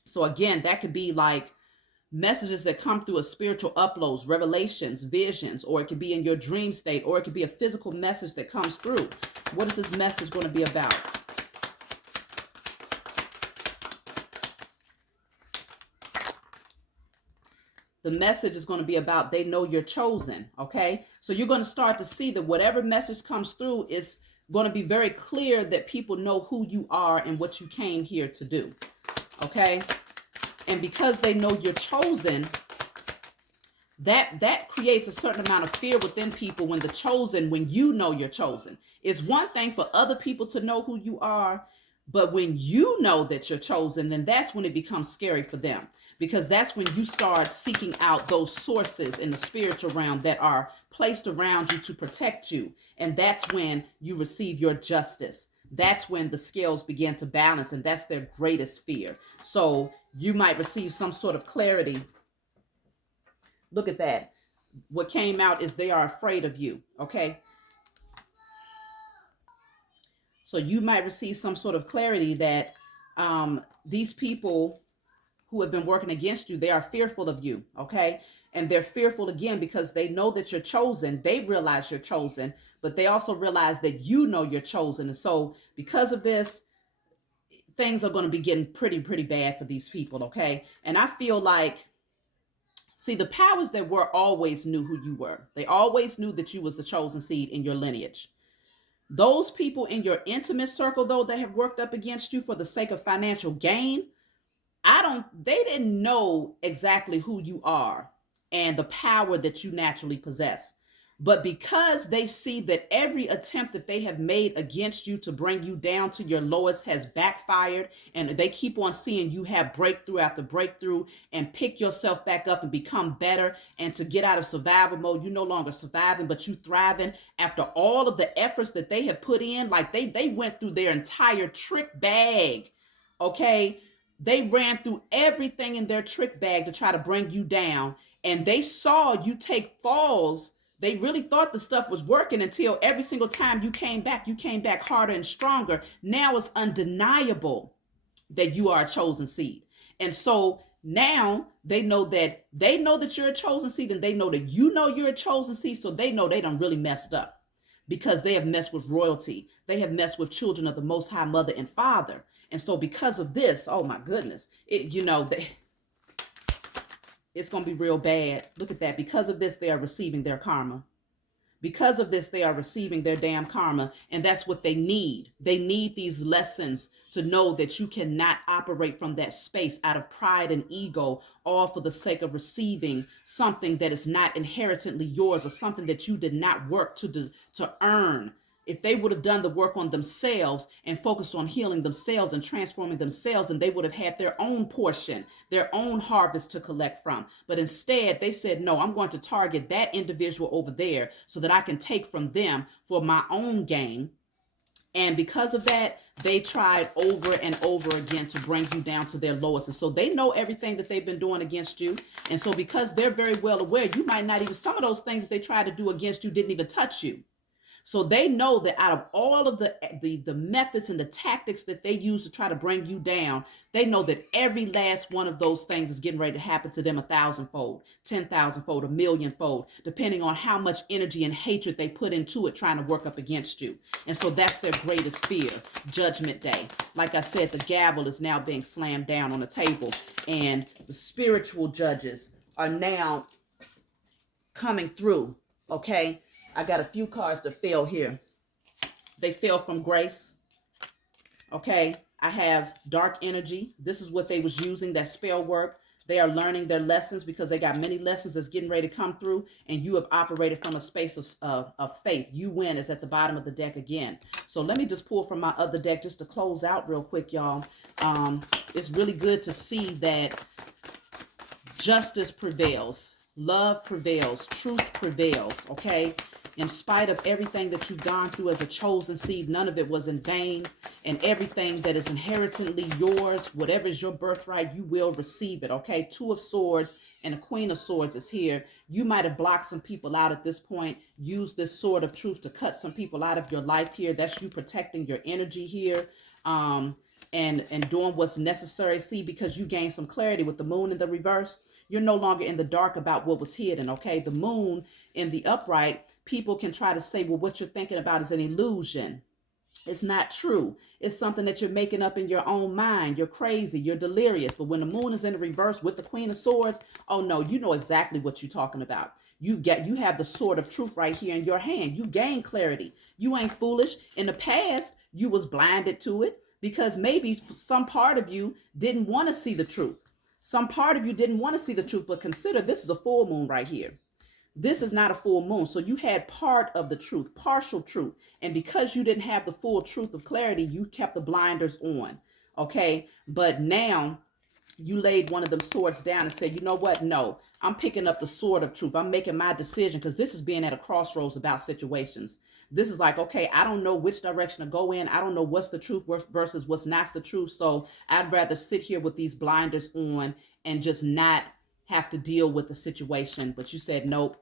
So again, that could be like messages that come through a spiritual uploads, revelations, visions, or it could be in your dream state, or it could be a physical message that comes through. What is this message going to be about? The message is going to be about they know you're chosen, okay? So you're going to start to see that whatever message comes through is going to be very clear that people know who you are and what you came here to do. Okay? And because they know you're chosen, that creates a certain amount of fear within people when you know you're chosen. It's one thing for other people to know who you are, but when you know that you're chosen, then that's when it becomes scary for them, because that's when you start seeking out those sources in the spiritual realm that are placed around you to protect you. And that's when you receive your justice. That's when the scales begin to balance, and that's their greatest fear. So you might receive some sort of clarity. Look at that. What came out is they are afraid of you. Okay. So you might receive some sort of clarity that these people who have been working against you, they are fearful of you. Okay. And they're fearful again because they know that you're chosen. They realize you're chosen, but they also realize that you know you're chosen. And so because of this, things are going to be getting pretty bad for these people. Okay. And I feel like, see, the powers that were always knew who you were. They always knew that you was the chosen seed in your lineage. Those people in your intimate circle, though, that have worked up against you for the sake of financial gain, they didn't know exactly who you are and the power that you naturally possess. But because they see that every attempt that they have made against you to bring you down to your lowest has backfired, and they keep on seeing you have breakthrough after breakthrough and pick yourself back up and become better, and to get out of survival mode, you're no longer surviving, but you thriving after all of the efforts that they have put in. Like they went through their entire trick bag. Okay. They ran through everything in their trick bag to try to bring you down, and they saw you take falls. They really thought the stuff was working until every single time you came back harder and stronger. Now it's undeniable that you are a chosen seed. And so now they know that you're a chosen seed, and they know that you know you're a chosen seed. So they know they done really messed up, because they have messed with royalty. They have messed with children of the Most High Mother and Father. And so because of this, oh my goodness, it's going to be real bad. Look at that. Because of this, they are receiving their karma. Because of this, they are receiving their damn karma. And that's what they need. They need these lessons to know that you cannot operate from that space out of pride and ego, all for the sake of receiving something that is not inherently yours, or something that you did not work to earn. If they would have done the work on themselves and focused on healing themselves and transforming themselves, and they would have had their own portion, their own harvest to collect from. But instead, they said, no, I'm going to target that individual over there so that I can take from them for my own gain. And because of that, they tried over and over again to bring you down to their lowest. And so they know everything that they've been doing against you. And so because they're very well aware, you might not even, some of those things that they tried to do against you didn't even touch you. So they know that out of all of the methods and the tactics that they use to try to bring you down, they know that every last one of those things is getting ready to happen to them 1,000-fold, 10,000-fold, 1,000,000-fold, depending on how much energy and hatred they put into it trying to work up against you. And so that's their greatest fear, Judgment Day. Like I said, the gavel is now being slammed down on the table, and the spiritual judges are now coming through, okay? I got a few cards that fell here. They fell from grace. Okay. I have dark energy. This is what they was using, that spell work. They are learning their lessons because they got many lessons that's getting ready to come through, and you have operated from a space of faith. You win is at the bottom of the deck again. So let me just pull from my other deck just to close out real quick, y'all. It's really good to see that justice prevails. Love prevails. Truth prevails. Okay. In spite of everything that you've gone through as a chosen seed, none of it was in vain. And everything that is inherently yours, whatever is your birthright, you will receive it, okay? Two of Swords and a Queen of Swords is here. You might have blocked some people out at this point. Use this sword of truth to cut some people out of your life here. That's you protecting your energy here. And doing what's necessary. See, because you gained some clarity with the moon in the reverse, you're no longer in the dark about what was hidden, okay? The moon in the upright, people can try to say, well, what you're thinking about is an illusion. It's not true. It's something that you're making up in your own mind. You're crazy. You're delirious. But when the moon is in the reverse with the Queen of Swords, oh no, you know exactly what you're talking about. You have the sword of truth right here in your hand. You've gained clarity. You ain't foolish. In the past, you was blinded to it because maybe some part of you didn't want to see the truth. Some part of you didn't want to see the truth, but consider this is a full moon right here. This is not a full moon. So you had part of the truth, partial truth. And because you didn't have the full truth of clarity, you kept the blinders on. Okay. But now you laid one of them swords down and said, you know what? No, I'm picking up the sword of truth. I'm making my decision because this is being at a crossroads about situations. This is like, okay, I don't know which direction to go in. I don't know what's the truth versus what's not the truth. So I'd rather sit here with these blinders on and just not have to deal with the situation. But you said, nope,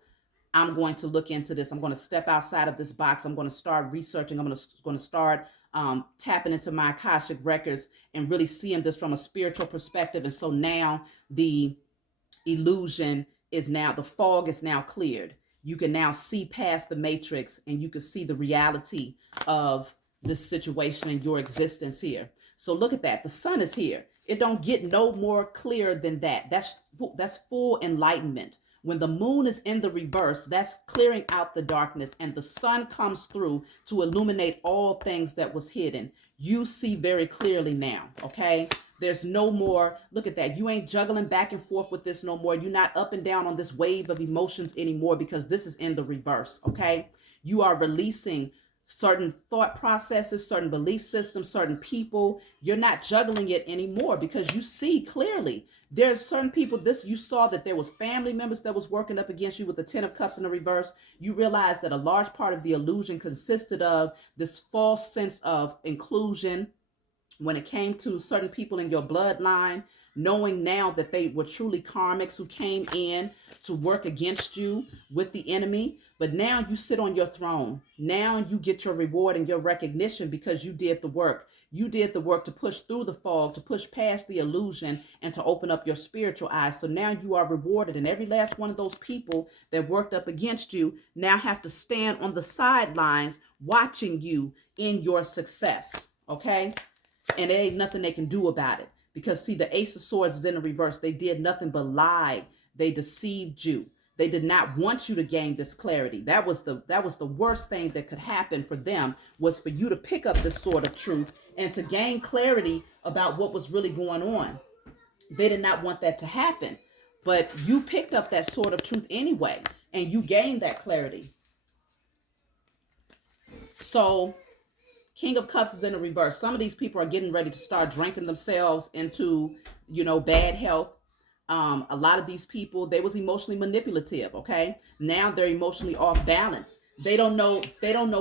I'm going to look into this. I'm going to step outside of this box. I'm going to start researching. I'm going to start tapping into my Akashic records and really seeing this from a spiritual perspective. And so now the illusion is now, the fog is now cleared. You can now see past the matrix and you can see the reality of this situation and your existence here. So look at that. The sun is here. It don't get no more clear than that. That's full enlightenment. When the moon is in the reverse, that's clearing out the darkness, and the sun comes through to illuminate all things that was hidden. You see very clearly now, okay? There's no more, look at that. You ain't juggling back and forth with this no more. You're not up and down on this wave of emotions anymore because this is in the reverse, okay? You are releasing certain thought processes, certain belief systems, certain people. You're not juggling it anymore because you see clearly. There's certain people, you saw that there was family members that was working up against you with the 10 of cups in the reverse. You realize that a large part of the illusion consisted of this false sense of inclusion when it came to certain people in your bloodline, knowing now that they were truly karmics who came in to work against you with the enemy. But now you sit on your throne. Now you get your reward and your recognition because you did the work. You did the work to push through the fog, to push past the illusion, and to open up your spiritual eyes. So now you are rewarded. And every last one of those people that worked up against you now have to stand on the sidelines watching you in your success. Okay? And there ain't nothing they can do about it. Because see, the Ace of Swords is in the reverse. They did nothing but lie. They deceived you. They did not want you to gain this clarity. That was the worst thing that could happen for them, was for you to pick up this sword of truth and to gain clarity about what was really going on. They did not want that to happen. But you picked up that sword of truth anyway, and you gained that clarity. So King of Cups is in the reverse. Some of these people are getting ready to start drinking themselves into, bad health. A lot of these people, they was emotionally manipulative. Okay. Now they're emotionally off balance. They don't know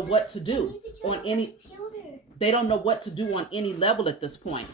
what to do on any, they don't know what to do on any level at this point.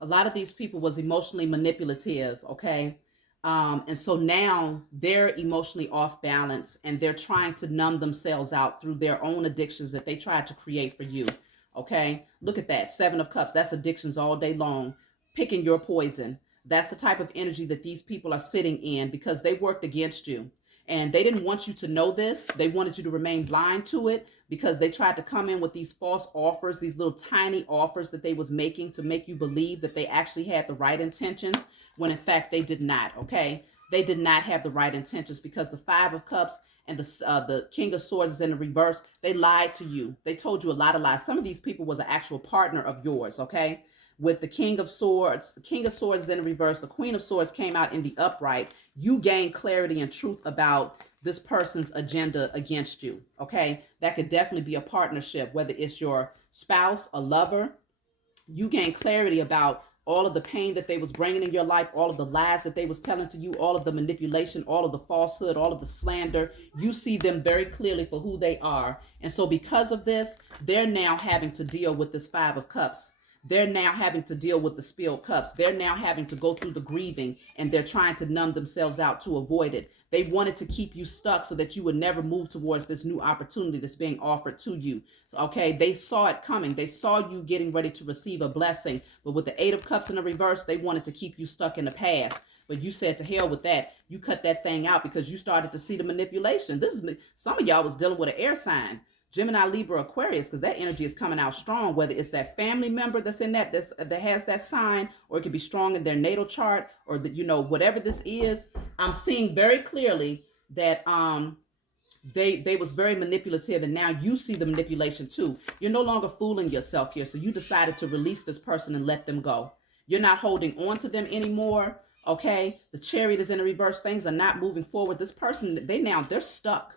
A lot of these people was emotionally manipulative. Okay. And so now they're emotionally off balance and they're trying to numb themselves out through their own addictions that they tried to create for you. Okay. Look at that. 7 of Cups. That's addictions all day long. Picking your poison. That's the type of energy that these people are sitting in because they worked against you. And they didn't want you to know this. They wanted you to remain blind to it because they tried to come in with these false offers, these little tiny offers that they was making to make you believe that they actually had the right intentions, when in fact they did not, okay? They did not have the right intentions because the 5 of Cups and the King of Swords is in the reverse. They lied to you. They told you a lot of lies. Some of these people was an actual partner of yours, okay? With the King of Swords is in the reverse. The Queen of Swords came out in the upright. You gain clarity and truth about this person's agenda against you, okay? That could definitely be a partnership, whether it's your spouse, a lover. You gain clarity about all of the pain that they was bringing in your life, all of the lies that they was telling to you, all of the manipulation, all of the falsehood, all of the slander. You see them very clearly for who they are. And so because of this, they're now having to deal with this 5 of Cups. They're now having to deal with the spilled cups. They're now having to go through the grieving, and they're trying to numb themselves out to avoid it. They wanted to keep you stuck so that you would never move towards this new opportunity that's being offered to you. Okay, they saw it coming. They saw you getting ready to receive a blessing. But with the 8 of Cups in the reverse, they wanted to keep you stuck in the past. But you said to hell with that. You cut that thing out because you started to see the manipulation. Some of y'all was dealing with an air sign. Gemini, Libra, Aquarius, because that energy is coming out strong, whether it's that family member that's in that has that sign, or it could be strong in their natal chart, or that, whatever this is. I'm seeing very clearly that they was very manipulative, and now you see the manipulation too. You're no longer fooling yourself here, so you decided to release this person and let them go. You're not holding on to them anymore. Okay, the Chariot is in the reverse. Things are not moving forward. This person, they're stuck.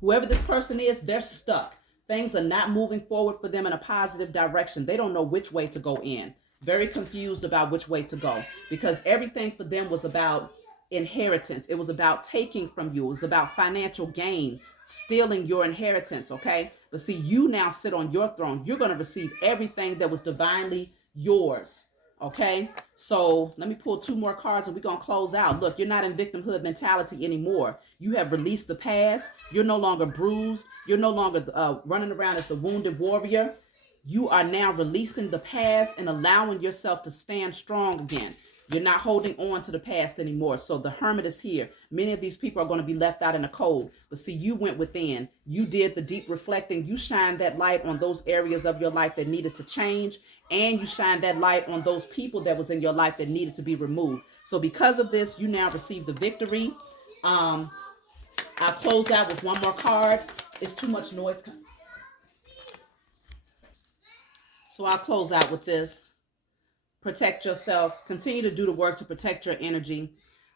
Whoever this person is, they're stuck. Things are not moving forward for them in a positive direction. They don't know which way to go in. Very confused about which way to go, because everything for them was about inheritance. It was about taking from you. It was about financial gain, stealing your inheritance, okay? But see, you now sit on your throne. You're going to receive everything that was divinely yours, okay? So let me pull two more cards and we're going to close out. Look, you're not in victimhood mentality anymore. You have released the past. You're no longer bruised. You're no longer running around as the wounded warrior. You are now releasing the past and allowing yourself to stand strong again. You're not holding on to the past anymore. So the Hermit is here. Many of these people are going to be left out in the cold. But see, you went within. You did the deep reflecting. You shined that light on those areas of your life that needed to change. And you shined that light on those people that was in your life that needed to be removed. So because of this, you now receive the victory. I'll close out with one more card. It's too much noise. So I'll close out with this. Protect yourself. Continue to do the work to protect your energy.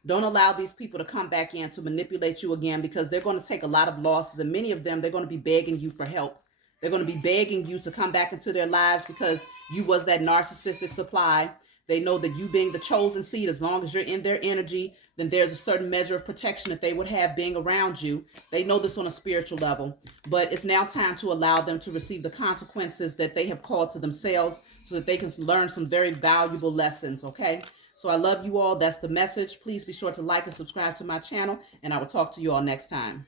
Don't allow these people to come back in to manipulate you again, because they're going to take a lot of losses, and many of them, they're going to be begging you for help. They're going to be begging you to come back into their lives because you was that narcissistic supply. They know that you being the chosen seed, as long as you're in their energy, then there's a certain measure of protection that they would have being around you. They know this on a spiritual level, but it's now time to allow them to receive the consequences that they have called to themselves, so that they can learn some very valuable lessons, okay? So I love you all. That's the message. Please be sure to like and subscribe to my channel, and I will talk to you all next time.